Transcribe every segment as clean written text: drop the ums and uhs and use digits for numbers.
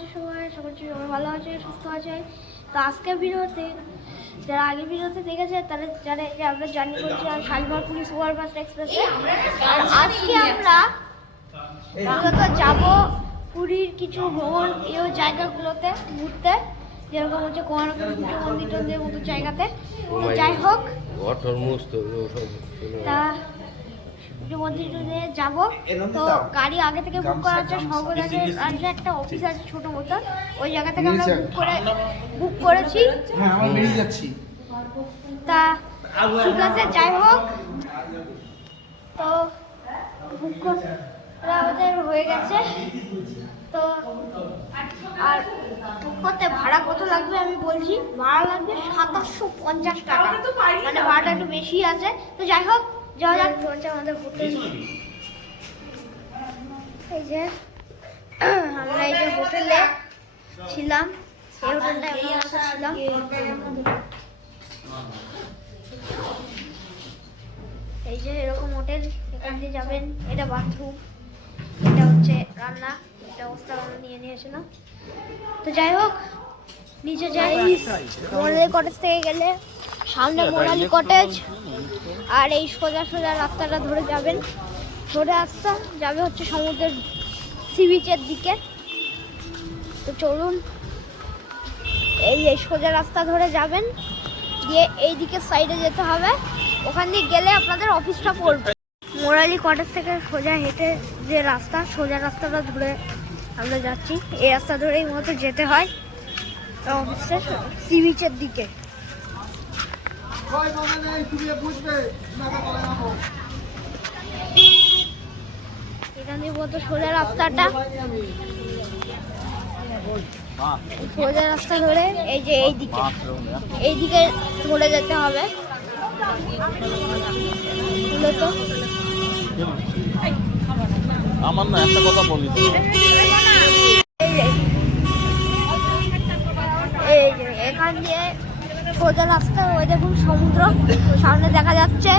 আছে সবাই? সবাই ভালো আছে, সুস্থ আছে। তো আজকের ভিডিওতে যারা আগের ভিডিওতে দেখেছে তারা জানে যে আমরা জার্নি করছি আর শালিমার পুরী সুপারফাস্ট এক্সপ্রেসে। আর আজকে আমরা মূলত যাবো পুরীর কিছু ভ্রমণ জায়গাগুলোতে ঘুরতে, যেরকম হচ্ছে কোয়ারকের সূর্য মন্দির টন্দিরের মতো জায়গাতে। যাই হোক, তা সূর্য মন্দিরে যাবো। তো গাড়ি আগে থেকে বুক করা আছে, সর্বদাজের একটা অফিস আছে ছোট মতো, ওই জায়গা থেকে আমরা বুক করেছি। হ্যাঁ, আমরা বেরিয়ে যাচ্ছি। তা ঠিক আছে, যাই হোক, তো বুক করা আমাদের হয়ে গেছে। তো আর বুক করতে ভাড়া কত লাগবে আমি বলছি। ভাড়া লাগবে 2750 টাকা, মানে ভাড়াটা একটু বেশি আছে। তো যাই হোক, যাওয়া যাক। চলছে আমাদের হোটেল। এই যে আমরা এই যে হোটেলে ছিলাম, এই হোটেলটা ছিলাম। এই যে এরকম হোটেল, এখান দিয়ে যাবেন। এটা বাথরুম, এটা হচ্ছে রান্না, এটা অবস্থা আমরা নিয়ে নিয়েছিলাম। তো যাই হোক, নিচে যাই। মোরালি কটেজ থেকে গেলে সামনে মোরালি কটেজ, আর এই সোজা সোজা রাস্তাটা ধরে যাবেন। ধরে রাস্তা যাবে হচ্ছে সমুদ্রের সি বিচের দিকে। তো চলুন, এই সোজা রাস্তা ধরে যাবেন, দিয়ে এই দিকে সাইডে যেতে হবে। ওখান দিয়ে গেলে আপনাদের অফিসটা পড়বে। মোরালি কটেজ থেকে সোজা হেঁটে যে রাস্তা, সোজা রাস্তাটা ধরে আমরা যাচ্ছি। এই রাস্তা ধরেই মতো যেতে হয় অফিসের সি বিচের দিকে। এখান দিয়ে বলতো সোজা রাস্তাটা, সোজা রাস্তা ধরে এই যে এই দিকে ধরে যেতে হবে। তো আমার না একটা কথা বলি, এই যে এখান দিয়ে সোজা রাস্তা, ওই দেখুন সমুদ্র সামনে দেখা যাচ্ছে,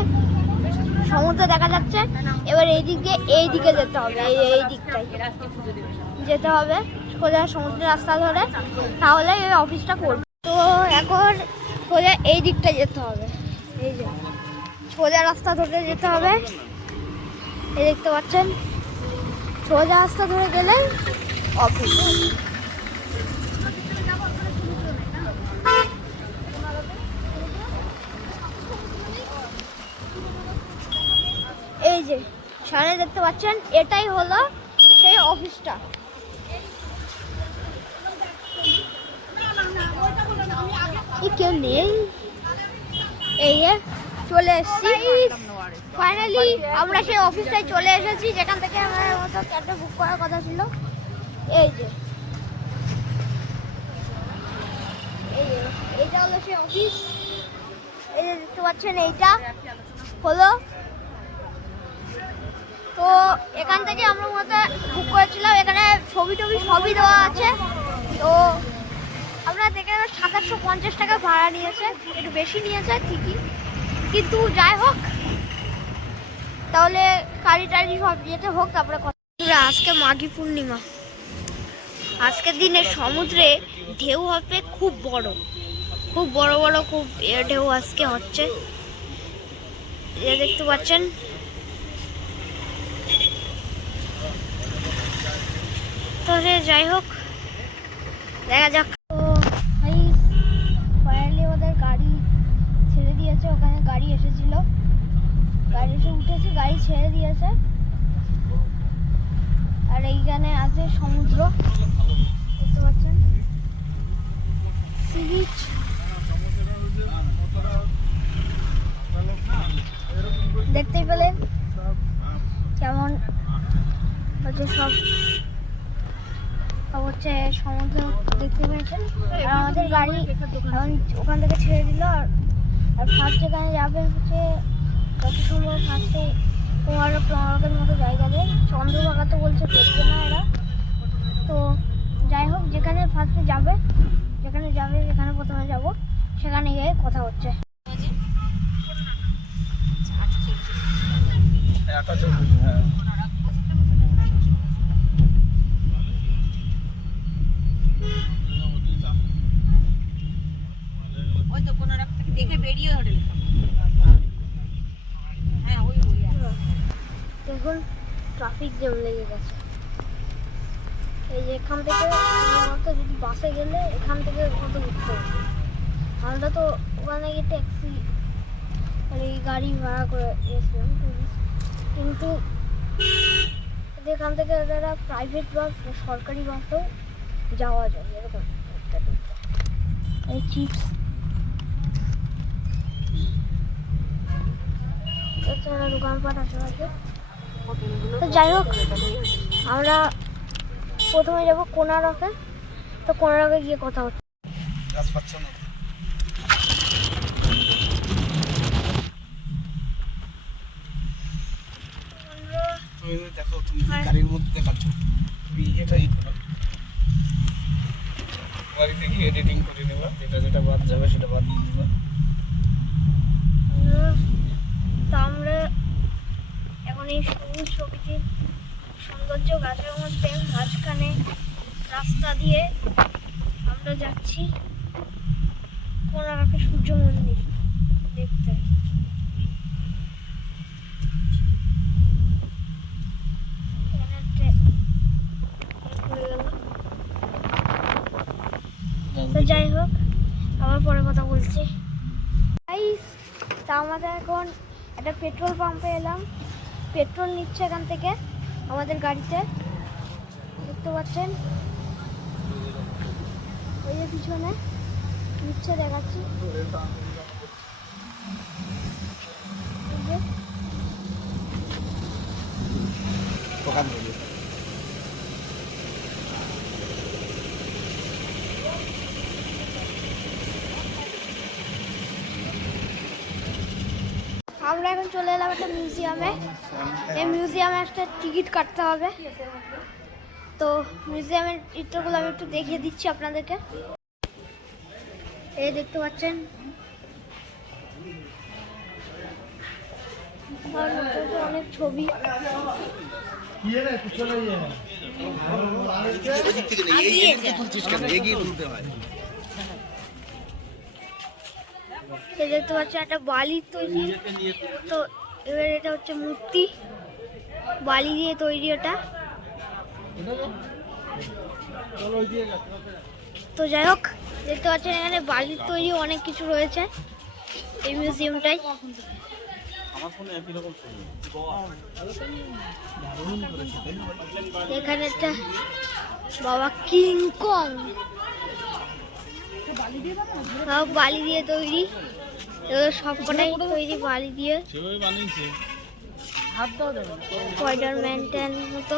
সমুদ্র দেখা যাচ্ছে। এবার এই দিকে যেতে হবে, এই দিকটাই যেতে হবে সোজা সমুদ্রের রাস্তা ধরে, তাহলে এই অফিসটা পড়বে। তো এখন সোজা এই দিকটা যেতে হবে, এই যে সোজা রাস্তা ধরে যেতে হবে। এই দেখতে পাচ্ছেন, সোজা রাস্তা ধরে গেলে অফিস। এই যে সামনে দেখতে পাচ্ছেন, এটাই হলো সেই অফিসটা। কেউ নেই, এই যে চলে এসেছি ফাইনালি। আমরা সেই অফিসটায় চলে এসেছি যেখান থেকে আমার মতো ক্যাবটা বুক করার কথা ছিল। এই যে এইটা হলো সেই অফিস। এই যে দেখতে পাচ্ছেন, এইটা হলো। তো এখান থেকে আমরা মতো বুক করেছিলাম, এখানে ছবি টবি সবই দেওয়া আছে। তো আমরা দেখে 2750 টাকা ভাড়া নিয়েছে, একটু বেশি নিয়েছে ঠিকই, কিন্তু যাই হোক, তাহলে গাড়ি টাড়ি সব যেতে হোক। তারপরে আজকে মাঘী পূর্ণিমা, আজকের দিনে সমুদ্রে ঢেউ হবে খুব বড়, খুব বড় বড় খুব ঢেউ আজকে হচ্ছে, দেখতে পাচ্ছেন। তাহলে যাই হোক, দেখা যাক। তো ফাইনালি ওদের গাড়ি ছেড়ে দিয়েছে, ওখানে গাড়ি এসেছিল, গাড়ি এসে উঠেছি, গাড়ি ছেড়ে দিয়েছে। আর এইখানে আছে সমুদ্র, দেখতে পাচ্ছেন, সি বিচ। দেখতেই পেলেন কেমন হচ্ছে সব হচ্ছে সমুদ্র, দেখতে পেয়েছেন। আর আমাদের গাড়ি এখন ওখান থেকে ছেড়ে দিল। আর ফার্স্ট যেখানে যাবে হচ্ছে যত সম্ভব ফার্স্টে কোয়ারকের মতো জায়গাতে, চন্দ্রভাগা তো বলছে দেখবে না এরা। তো যাই হোক, যেখানে ফার্স্টে যাবে, যেখানে প্রথমে যাব, সেখানে গিয়ে কথা হচ্ছে। ট্রাফিক জ্যাম লেগে গেছে। এই যে এখান থেকে যদি বাসে গেলে এখান থেকে কত উঠতে হবে। আমরা তো ওখানে গিয়ে ট্যাক্সি মানে গাড়ি ভাড়া করে গেছিলাম, কিন্তু এখান থেকে যারা প্রাইভেট বাস বা সরকারি বাসেও যাওয়া যায় এরকম। এই চিপস দোকানপাট আশেপাশে। তো যাই হোক, আমরা প্রথমে যাবো কোনারকে। তো কোনারকে গিয়ে কথা হচ্ছে। দেখো তুমি গাড়ির মধ্যে দেখাচ্ছ, তুমি এটাই করো, বাড়ি থেকে এডিটিং করে নেবা, যেটা যেটা বাদ যাবে সেটা বাদ দিয়ে দেবা। তো আমরা এখন এই সবুজ প্রকৃতির সৌন্দর্য গাছের মধ্যে মাঝখানে রাস্তা দিয়ে আমরা যাচ্ছি কোনারকে সূর্য মন্দির দেখতে। তো যাই হোক, আবার পরে কথা বলছি। তা আমাদের এখন একটা পেট্রোল পাম্পে এলাম, পেট্রোল নিচ্ছে এখান থেকে আমাদের গাড়িতে, দেখতে পাচ্ছেন ওই যে পিছনে নিচ্ছে, দেখাচ্ছি। আমরা এখন চলে এলাম একটা মিউজিয়ামে। এই মিউজিয়ামে একটা টিকিট কাটতে হবে। তো মিউজিয়ামের চিত্রগুলো আমি একটু দেখিয়ে দিচ্ছি আপনাদেরকে। এই দেখতে পাচ্ছেন অনেক ছবি। দেখতে পাচ্ছেন একটা বালির তৈরি। তো এবার এটা হচ্ছে মূর্তি, বালি দিয়ে তৈরি ওটা। তো যাই হোক, দেখতে পাচ্ছেন এখানে বালির তৈরি অনেক কিছু রয়েছে এই মিউজিয়ামটাই। এখানে একটা বাবা কিং কং, সব বালি দিয়ে তৈরি, সবকটাই তৈরি বালি দিয়ে। স্পাইডারম্যান মতো।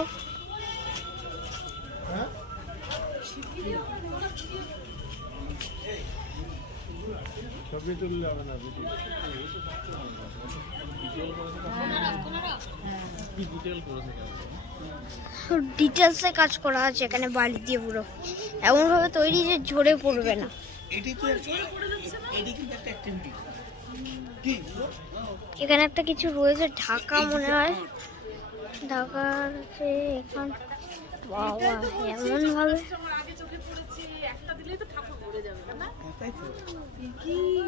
ডিটেলসে কাজ করা আছে এখানে বালি দিয়ে, পুরো এমন ভাবে তৈরি যে ঝরে পড়বে না। এখানে একটা কিছু রয়েছে ঢাকা মনে হয়, ঢাকার এখান বাবা এমন ভাবে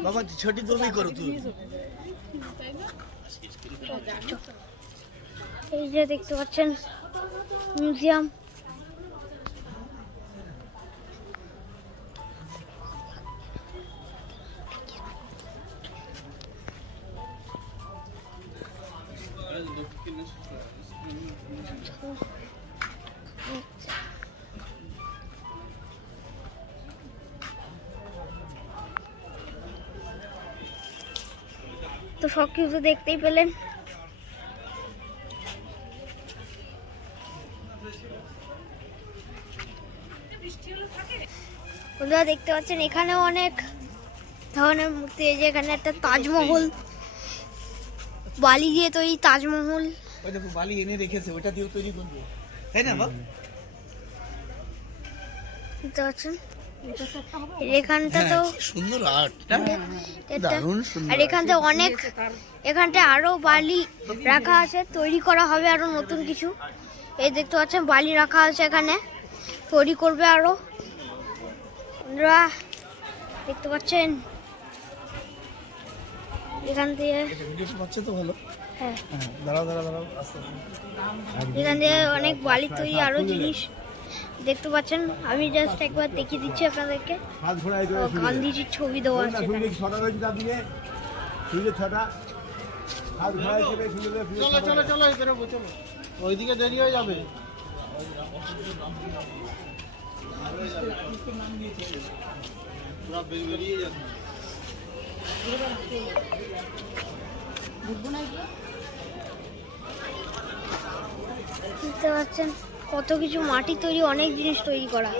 বাবা ছোটি তুমি করো তুই। এই যে দেখতে পাচ্ছেন মিউজিয়াম। তো সব কিছু দেখতেই পেলেন। বন্ধুরা দেখতে পাচ্ছেন এখানেও অনেক ধরনের মূর্তি। এই যে এখানে একটা তাজমহল, বালি দিয়ে তৈরি তাজমহল। ওই দেখো বালি এনে রেখেছে, ওটা দিয়ে তৈরি করবে, তাই না বাবা? দেখতে পাচ্ছেন এখানটা তো সুন্দর আর্ট, দারুণ সুন্দর। আর এখানটা অনেক, এখানটা আরো বালি রাখা আছে, তৈরি করা হবে আরো নতুন কিছু। এই দেখতে পাচ্ছেন বালি রাখা আছে, এখানে তৈরি করবে আরো। দেখতে পাচ্ছেন এখান থেকে ভিডিও পাচ্ছে তো ভালো। হ্যাঁ দাঁড়াও আস্তে আস্তে। এখান থেকে অনেক বালি তৈরি আরো জিনিস দেখতে পাচ্ছেন। আমি জাস্ট একবার দেখিয়ে দিচ্ছি আপনাদেরকে। হাত ঘোরাই ও, গান্ধীজির ছবি দেওয়া আছে এখানে। ছটা রয়েছে তার দিকে সূর্যের ছটা হাত ঘোরাই চলে চলো বেরোবো চলো, ওইদিকে দেরি হয়ে যাবে। বেরিয়ে যাচ্ছে। বুঝতে পারছেন কত কিছু মাটি তৈরি অনেক জিনিস তৈরি করা।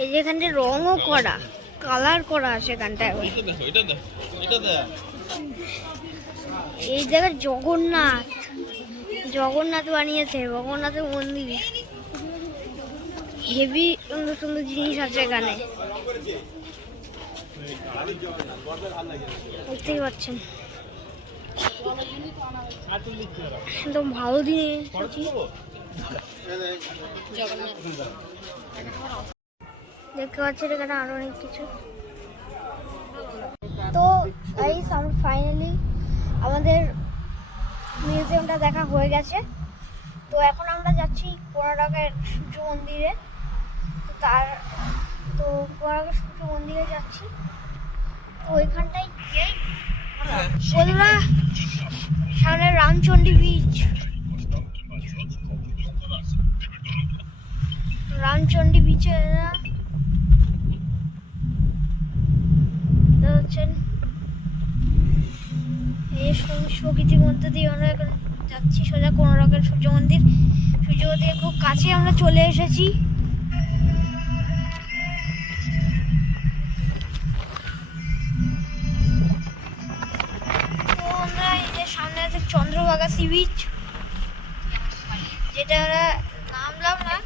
এই যেখানে রঙও করা, কালার করা আছে এখানটায়। এই জায়গায় জগন্নাথ বানিয়েছে, জগন্নাথের মন্দির। হেভি সুন্দর সুন্দর জিনিস আছে এখানে, দেখতেই পাচ্ছেন। একদম ভালো দিনে এসেছি। দেখতে পাচ্ছেন এখানে আরো অনেক কিছু। তো গাইস, আমরা ফাইনালি আমাদের মিউজিয়ামটা দেখা হয়ে গেছে। তো এখন আমরা যাচ্ছি কোণার্কের সূর্য মন্দিরে। তো কোণার্কের সূর্য মন্দিরে যাচ্ছি। তো ওইখানটায় গিয়েই বন্ধুরা সামনে রামচন্ডী বিচ, রামচন্ডী বিচে হচ্ছেন এই প্রকৃতির মধ্যে দিয়ে আমরা এখন যাচ্ছি সোজা কোণার্কের সূর্য মন্দির। সূর্য মন্দির খুব কাছে আমরা চলে এসেছি। তো আমরা এই যে সামনে আছে চন্দ্রভাগা সি বিচ, যেটা আমরা নামলাম না,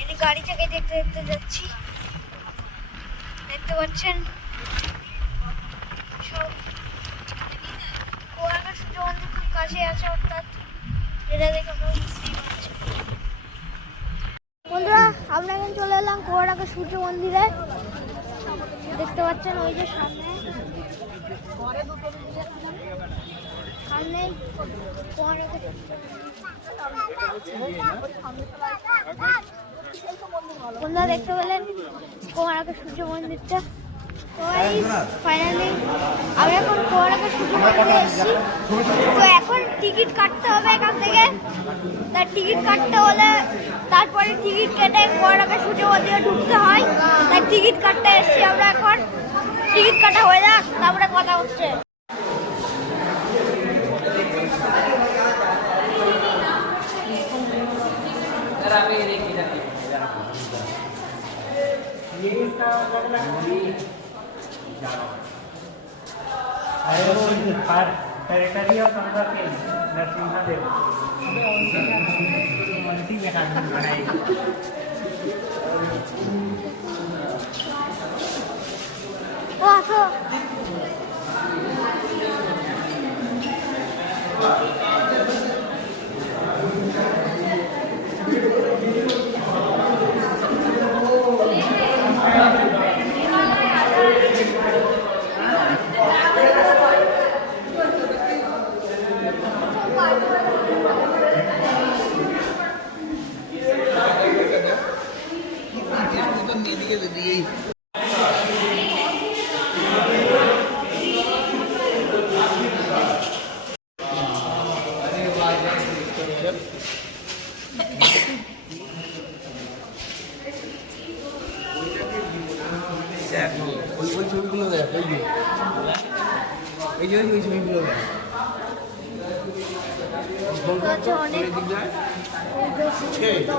এটি গাড়ি থেকে দেখতে দেখতে যাচ্ছি। দেখতে পাচ্ছেন সব কোণার্কের সূর্য মন্দির খুব কাছে আছে, অর্থাৎ এটা দেখে আমরা বুঝতেই পারছি। বন্ধুরা আমরা এখন চলে এলাম কোণার্কের সূর্য মন্দিরে। দেখতে পাচ্ছেন ওই যে সামনে বন্ধুরা দেখতে পেলেন কোণার্কের সূর্য মন্দিরটা। ফাইনালি আমি এখন কোণার্কের সূর্য মন্দিরে এসেছি। তো এখন টিকিট কাটতে হবে এখান থেকে। তার টিকিট কাটতে হলে তারপরে টিকিট কেটে কোণার্কের সূর্য মন্দিরে ঢুকতে হয়। তাই টিকিট কাটতে এসেছি আমরা এখন। টিকিট কাটা হয়ে যাক, তারপরে কথা হচ্ছে। टेरिटरी ऑफ नरसिंहदेव मंत्री में कानून बनाई। ওই ছবিগুলো দেখ, এই যে ওই ছবিগুলো দেখ।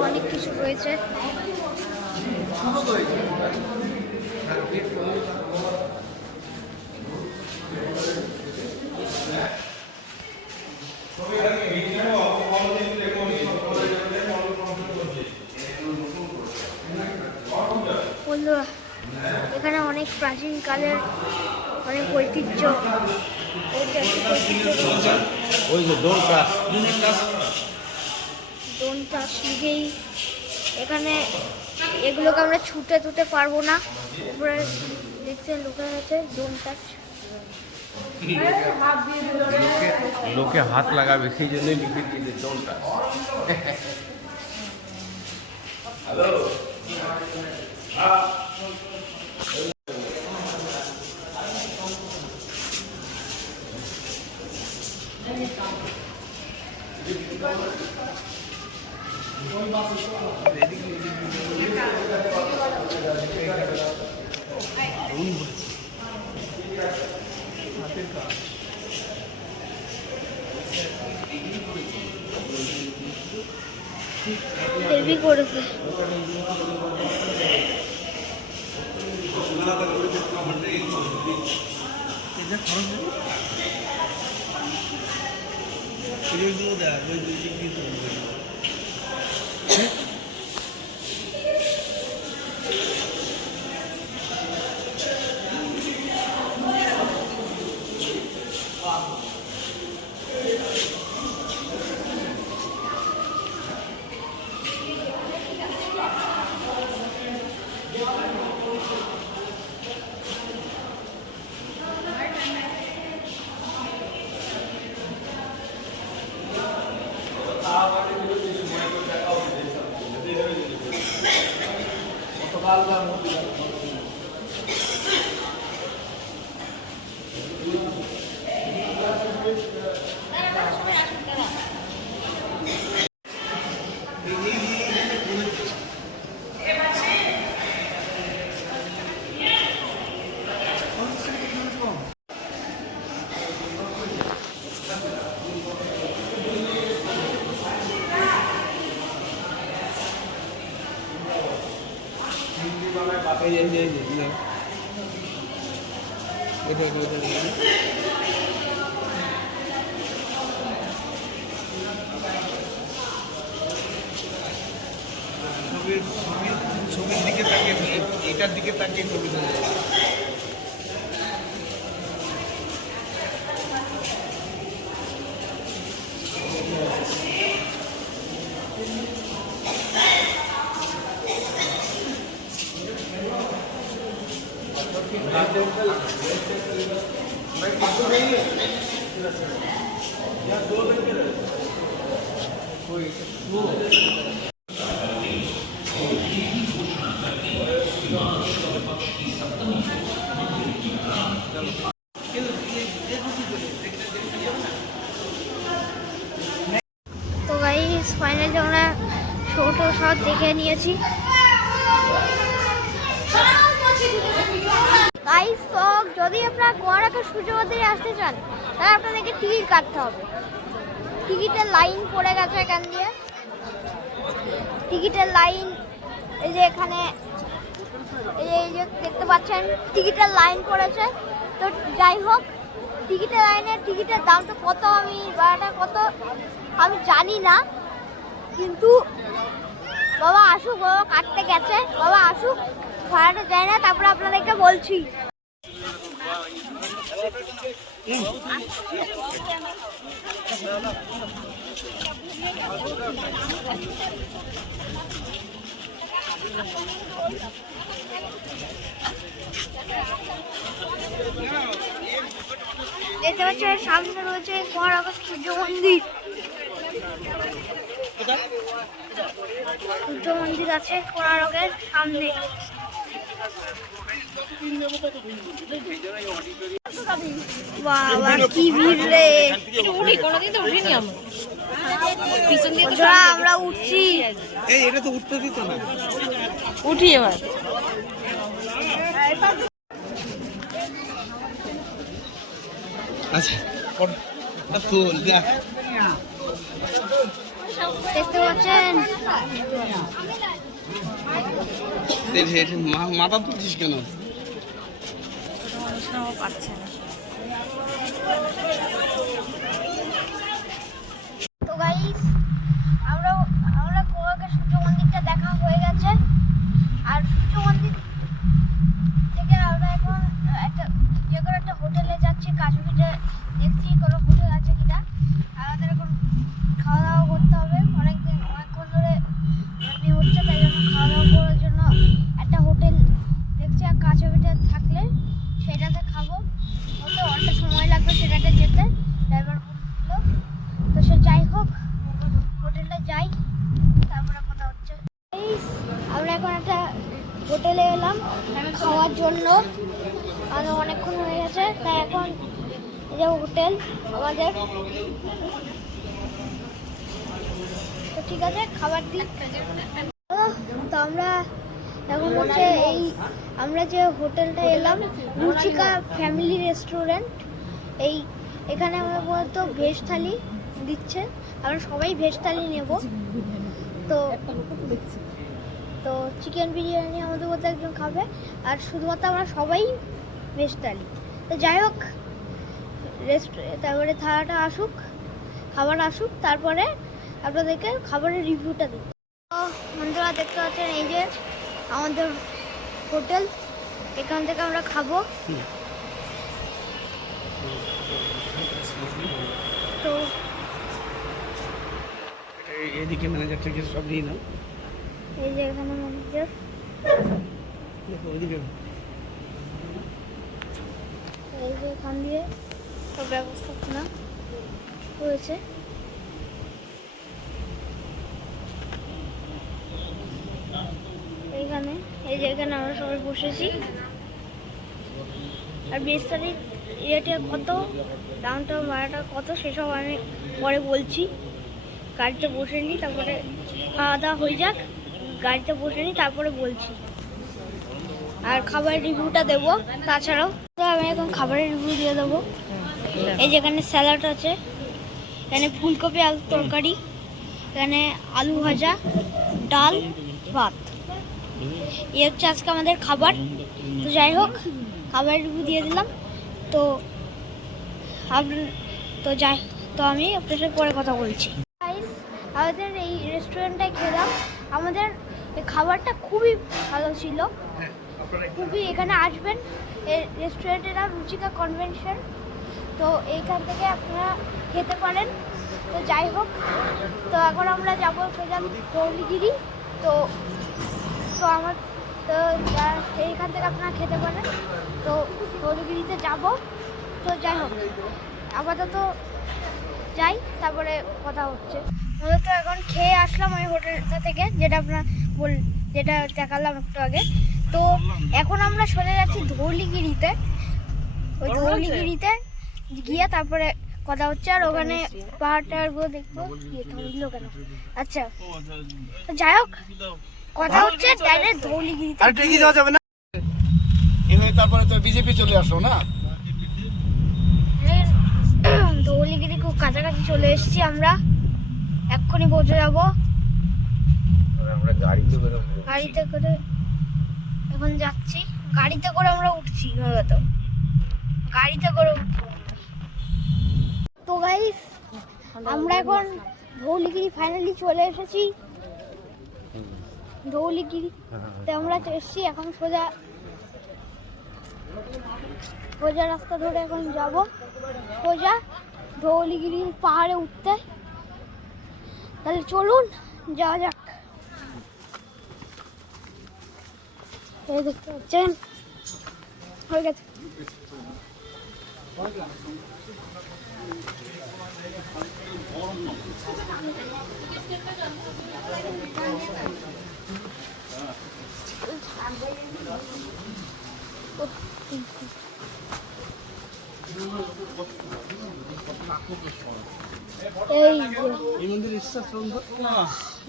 অনেক কিছু রয়েছে। বন্ধুরা এখানে প্রাচীনকালের অনেক ঐতিহ্য ওই যে দোল ক্লাস দোনটাস লিগেই এখানে এগুলোকে আমরা ছুটে পারবো না। উপরে দেখছেন লোকের আছে দোনটাস। লোকে হাত লাগাবে সেই জন্যই লিখে দিয়েছে দোল ক্লাস। হেভি করেছে। ছবির দিকে তাকিয়ে এটার দিকে তাকিয়ে ছবি তুলতে হবে। তো গাইস ফাইনালি আমরা ছোট সব দেখে নিয়েছি। গাইস তো যদি আপনারা গোয়ারাকে সূর্য মন্দিরে আসতে চান তাহলে আপনাদেরকে টিকিট কাটতে হবে। টিকিটের লাইন পড়ে গেছে এখান দিয়ে, টিকিটের লাইন এই যে এখানে এই যে দেখতে পাচ্ছেন টিকিটের লাইন পড়েছে। তো যাই হোক, টিকিটের দাম তো কত ভাড়াটা কত আমি জানি না, কিন্তু বাবা আসুক, বাবা কাটতে গেছে, বাবা আসুক, ভাড়াটা যায় না, তারপরে আপনাদেরকে বলছি। দেখতে পাচ্ছেন সামনে রয়েছে গোয়ারাকা সূর্য মন্দির। সূর্য মন্দির আছে কোণারকের সামনে। বাবা কি ভিড় রে! আমরা উঠছি। এটা তো উঠতে দিত না। উঠি এবার। আচ্ছা ফুল যা দেখতে পাচ্ছেন মাথা তুলছিস কেন? তো গাইস আমরা গোয়াকে সূর্য মন্দিরটা দেখা হয়ে গেছে, আর সূর্য মন্দির থেকে আমরা এখন খাওয়ার জন্য। আরো অনেকক্ষণ হয়ে গেছে, তাই এখন এই যে হোটেল আমাদের। তো ঠিক আছে, খাবার দিই। তো আমরা এখন হচ্ছে আমরা যে হোটেলটা এলাম, রুচিকা ফ্যামিলি রেস্টুরেন্ট। এখানে আমরা বলতো ভেজ থালি দিচ্ছে, আমরা সবাই ভেজ থালি নেব। তো চিকেন বিরিয়ানি আমাদের মধ্যে একজন খাবে, আর শুধুমাত্র আমরা সবাই ভেজ থালি। তো যাই হোক, তারপরে থালাটা আসুক, খাবার আসুক, তারপরে আপনাদেরকে খাবারের রিভিউটা দিই। তো বন্ধুরা দেখতে পাচ্ছেন এই যে আমাদের হোটেল, এখান থেকে আমরা খাবো। তো এদিকে ম্যানেজার থেকে সব নিয়ে নাও। এই যে এখানে ম্যানেজার, দেখো ওইদিকে। এই যে এখান দিয়ে সব ব্যবস্থাপনা হয়েছে। এইখানে এই যে এখানে আমরা সবাই বসেছি। আর বিস্তারিত ইয়েটা কত, দামটা ভাড়াটা কত সেসব আমি পরে বলছি। গাড়িতে বসে নিই, তারপরে খাওয়া দাওয়া হয়ে যাক, গাড়িতে বসে নিই, তারপরে বলছি। আর খাবারের রিভিউটা দেবো। তাছাড়াও তো আমি এখন খাবারের রিভিউ দিয়ে দেবো। এই যেখানে স্যালাড আছে, এখানে ফুলকপি আলু তরকারি, এখানে আলু ভাজা, ডাল, ভাত। এই হচ্ছে আজকে আমাদের খাবার। তো যাই হোক, খাবারের রিভিউ দিয়ে দিলাম। তো আমি আপনার সাথে পরে কথা বলছি। আমাদের এই রেস্টুরেন্টটায় খেলাম, আমাদের এই খাবারটা খুবই ভালো ছিল, খুবই। এখানে আসবেন, এই রেস্টুরেন্টের নাম রুচিকা কনভেনশন। তো এইখান থেকে আপনারা খেতে পারেন। তো যাই হোক, তো এখন আমরা যাবো সোজা ধৌলিগিরি। তো এইখান থেকে আপনারা খেতে পারেন। তো ধৌলিগিরিতে যাব। তো যাই হোক, আপাতত যাই, তারপরে কথা হচ্ছে। মূলত এখন খেয়ে আসলাম ওই হোটেলটা থেকে, যেটা দেখালাম একটু আগে। তো এখন আমরা চলে যাচ্ছি ধৌলিগিরিতে। ওই ধৌলিগিরিতে গিয়ে তারপরে কথা হচ্ছে। আর ওখানে পাহাড়টাগুলো দেখবো। থামলো কেন? আচ্ছা, তো যাই হোক, কথা হচ্ছে ডাইরেক্ট ধৌলিগিরিতে। আর এগিয়ে যাওয়া যাবে না, এভাবে তারপরে তো বিজেপি চলে আসলো না। ধৌলিগিরি খুব কাছাকাছি চলে এসেছি আমরা, এক্ষুনি পৌঁছে যাবো। আমরা গাড়িতে করে এখন যাচ্ছি, গাড়িতে করে আমরা উঠছি। গাড়িতে করে উঠবো। তো গাইস, আমরা এখন ধৌলিগিরি ফাইনালি চলে এসেছি। ধৌলিগিরিতে আমরা এসেছি, এখন সোজা রাস্তা ধরে এখন যাব সোজা ধৌলিগিরি পাহাড়ে উঠতে। তাহলে চলুন যাওয়া যাক। এই দেখতে পাচ্ছেন হয়ে গেছে।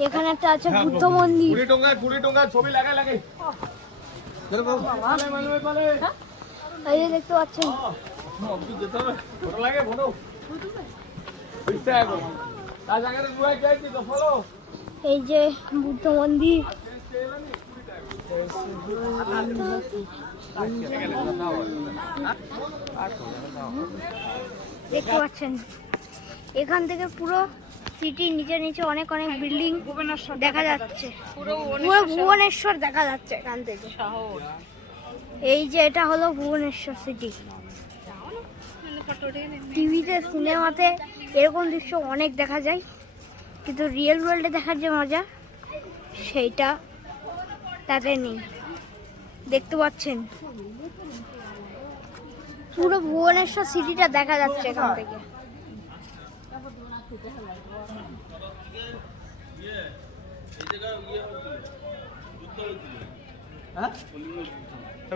এখানে একটা আছে বুদ্ধ মন্দির। 20 টাকা ছবি লাগে এই যে দেখতে পাচ্ছেন, এই যে বুদ্ধ মন্দির। দেখতে পাচ্ছেন, এখান থেকে পুরো সিটি নিচে নিচে অনেক বিল্ডিং দেখা যাচ্ছে। পুরো ভুবনেশ্বর দেখা যাচ্ছে এখান থেকে। এই যে এটা হলো ভুবনেশ্বর সিটি। টিভিতে, সিনেমাতে এরকম দৃশ্য অনেক দেখা যায়, কিন্তু রিয়েল ওয়ার্ল্ডে দেখার যে মজা সেইটা তাতে নেই। দেখতে পাচ্ছেন পুরো ভুবনেশ্বর সিটিটা দেখা যাচ্ছে এখান থেকে। হ্যাঁ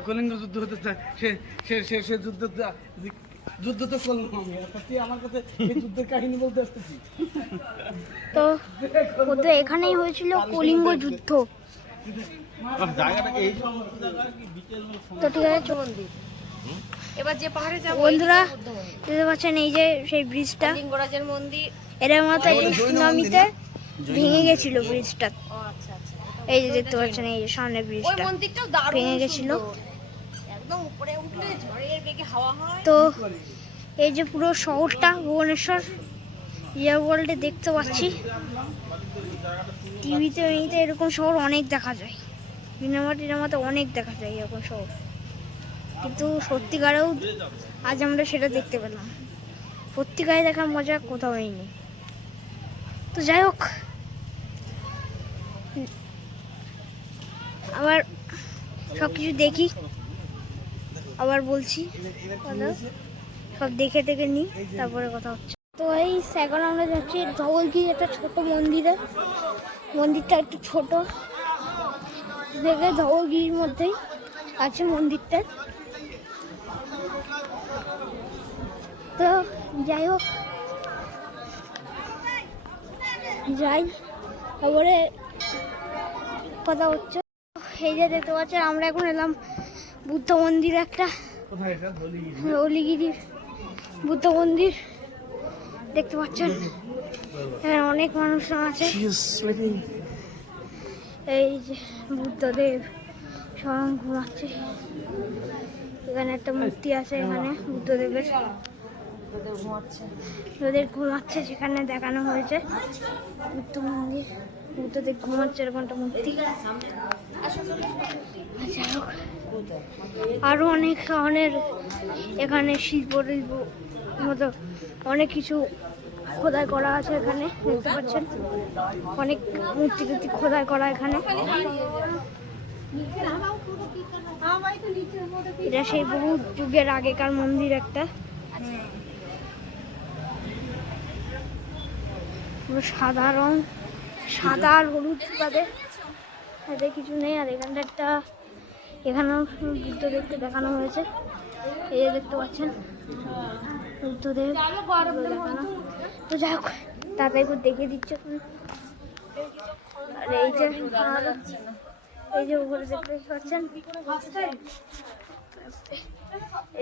কলিঙ্গ যুদ্ধ হতে চায় সে সে সে সে যুদ্ধ যুদ্ধ তো করলাম আমি আর তুই আমার কাছে এই যুদ্ধের কাহিনী বলতে আসতেছি। তো বন্ধু এখানেই হয়েছিল কলিঙ্গ যুদ্ধ। জায়গাটা এই সমস্ত জায়গা কি বিকেল তো ঠিক আছে চলুন এবার যে পাহাড়ে যাবো বন্ধুরা, দেখতে পাচ্ছেন এই যে সেই ব্রিজটা, লিঙ্গরাজের মন্দির। এর মতো এই সুনামিতে ভেঙে গেছিল ব্রিজটা। ও আচ্ছা আচ্ছা, এই যে দেখতে পাচ্ছেন এই যে সামনে ওই ব্রিজটা মন্দিরটাও দারুণ ভেঙে গেছিল। সুন্দর। একদম উপরে উঠলে ঝড়ের বেগে হাওয়া হয়। তো এই যে পুরো শহরটা ভুবনেশ্বর রিয়েল ওয়ার্ল্ডে দেখতে পাচ্ছি। টিভিতে এমনিতে এরকম শহর অনেক দেখা যায়, সিনেমাতে অনেক দেখা যায় এরকম শহর, কিন্তু সত্যিকারেও আজ আমরা সেটা দেখতে পেলাম। সত্যিকারে দেখার মজা কোথাও নেই। তো যাই হোক, আবার সব কিছু দেখি, আবার বলছি হ্যালো, সব দেখে দেখে নিই তারপরে কথা হচ্ছে। তো এই এখন আমরা যাচ্ছি ধবলগিরি একটা ছোট মন্দিরে। মন্দিরটা একটু ছোট দেখে, ধবলগিরির মধ্যেই আছে মন্দিরটা। তো যাই হোক, যাই তারপরে কথা হচ্ছে। এই যে দেখতে পাচ্ছেন আমরা এখন এলাম বুদ্ধ মন্দির, একটা ধবলগিরির বুদ্ধ মন্দির দেখতে পাচ্ছেন। এখানে অনেক মানুষ আছে। এই যে বুদ্ধদেব স্বয়ং ঘুমাচ্ছে। এখানে একটা মূর্তি আছে, এখানে বুদ্ধদেবের ঘুমাচ্ছে, সেখানে দেখানো হয়েছে বুদ্ধ মন্দির। বুদ্ধদেব ঘুমাচ্ছে, এরকম একটা মূর্তি। যাই হোক, আরো অনেক ধরনের এখানে শিল্প মতো অনেক কিছু খোদাই করা আছে। এখানে দেখতে পাচ্ছেন অনেক মূর্তি টুর্তি খোদাই করা এখানে। এটা সেই বহু যুগের আগেকার মন্দির একটা, পুরো সাদা রং, সাদা আর হলুদ বাদে এতে কিছু নেই। আর এখানটা একটা, এখানেও বুদ্ধদেবকে দেখানো হয়েছে। এই যে দেখতে পাচ্ছেন বুদ্ধদেব দেখানো। তো যাই হোক, তাড়াতাড়ি করে দেখিয়ে দিচ্ছে। আর এই যে উপরে দেখতে পাচ্ছেন,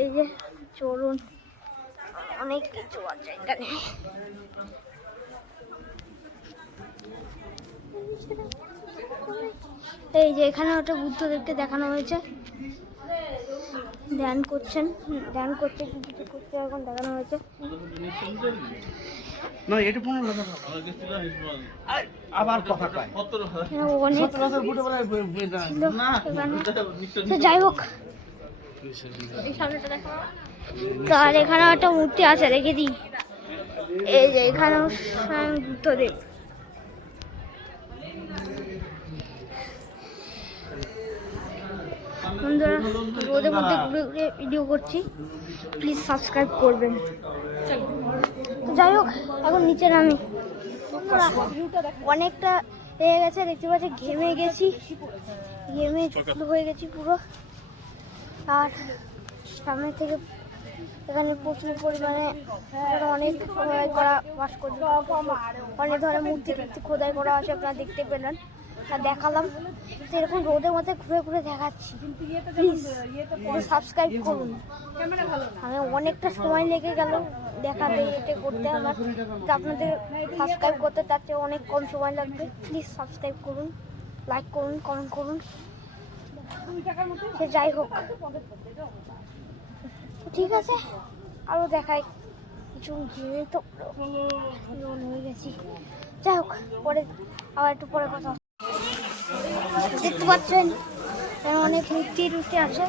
এই যে চলুন, অনেক কিছু আছে এখানে। এই যে এখানে একটা বুদ্ধদেবকে দেখানো হয়েছে, ধ্যান করছেন, ধ্যান করতে কিছু করতে এখন দেখানো হয়েছে। না এটা 15,000 আবার কথা কয় অনেক ছিল এখানে। তো যাই হোক, তো আর এখানে একটা মূর্তি আছে, রেখে দিই। এই যে এখানেও স্বয়ং বুদ্ধদেব। বন্ধুরা, রোদের মধ্যে ঘুরে ঘুরে ভিডিও করছি, প্লিজ সাবস্ক্রাইব করবেন। যাই হোক, এখন নিচে নামি, অনেকটা হয়ে গেছে দেখতে পাচ্ছি, ঘেমে গেছি, ঘেমে হয়ে গেছি পুরো। আর সামনে থেকে এখানে প্রচুর পরিমাণে অনেক খোদাই করা বাস করছে, অনেক ধরনের মূর্তি টুর্তি খোদাই করা আছে, আপনারা দেখতে পেলেন আর দেখালাম। তো এরকম রোদের মধ্যে ঘুরে ঘুরে দেখাচ্ছি, প্লিজ সাবস্ক্রাইব করুন। আমি অনেকটা সময় লেগে গেল দেখাতে, এটা করতে আমার, তো আপনাদের সাবস্ক্রাইব করতে তার চেয়ে অনেক কম সময় লাগবে। প্লিজ সাবস্ক্রাইব করুন, লাইক করুন, কমেন্ট করুন। সে যাই হোক, ঠিক আছে, আরও দেখাই কিছু ঘিরে তো হয়ে গেছি। যাই হোক, পরে আবার একটু পরে কথা। দেখতে পাচ্ছেন অনেক মূর্তি টুর্তি আছে।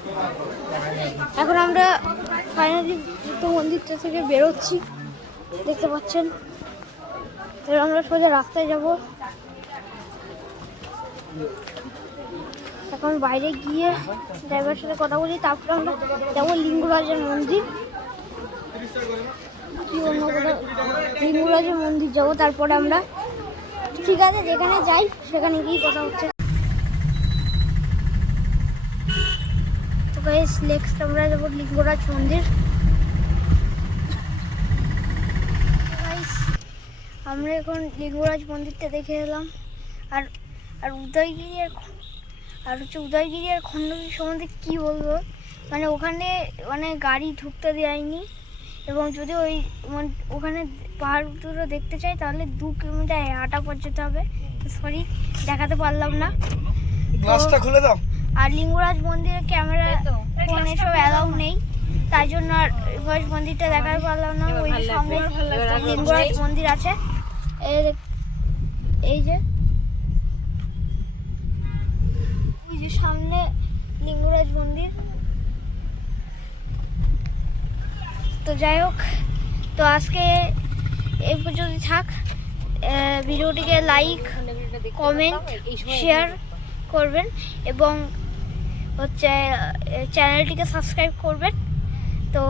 এখন আমরা ফাইনালি বুদ্ধ মন্দিরটা থেকে বেরোচ্ছি, দেখতে পাচ্ছেন। এবার আমরা সোজা রাস্তায় যাব। এখন বাইরে গিয়ে ড্রাইভারের সাথে কথা বলি, তারপরে আমরা যাবো লিঙ্গরাজের মন্দির, কি অন্য কোথাও লিঙ্গরাজের মন্দির যাবো, তারপরে আমরা, ঠিক আছে, যেখানে যাই সেখানে গিয়ে কথা হচ্ছে। গাইস নেক্সট আমরা যাবো লিঙ্গরাজ মন্দির। গাইস আমরা এখন লিঙ্গরাজ মন্দিরটা দেখে এলাম। আর আর উদয়গিরি আর হচ্ছে উদয়গিরি আর খণ্ডগিরি সম্বন্ধে কী বলবো, মানে ওখানে মানে গাড়ি ঢুকতে দেয়নি, এবং যদি ওখানে পাহাড় দুটো দেখতে চাই তাহলে 2 কিলোমিটার হাঁটা পথ যেতে হবে। সরি দেখাতে পারলাম না। গ্লাসটা খুলে দাও। আর লিঙ্গরাজ মন্দিরে ক্যামেরা ফোন এসব অ্যালাউ নেই, তাই জন্য আর লিঙ্গরাজ মন্দিরটা দেখাতে পারলাম না। ওই সামনে লিঙ্গরাজ মন্দির আছে, এই যে ওই যে সামনে লিঙ্গরাজ মন্দির। তো যাই হোক, তো আজকে এই পর্যন্ত থাক। ভিডিওটিকে লাইক, কমেন্ট, শেয়ার করবেন এবং হচ্ছে চ্যানেলটিকে সাবস্ক্রাইব করবেন। তো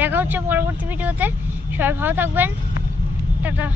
দেখা হচ্ছে পরবর্তী ভিডিওতে। সবাই ভালো থাকবেন, টাটা।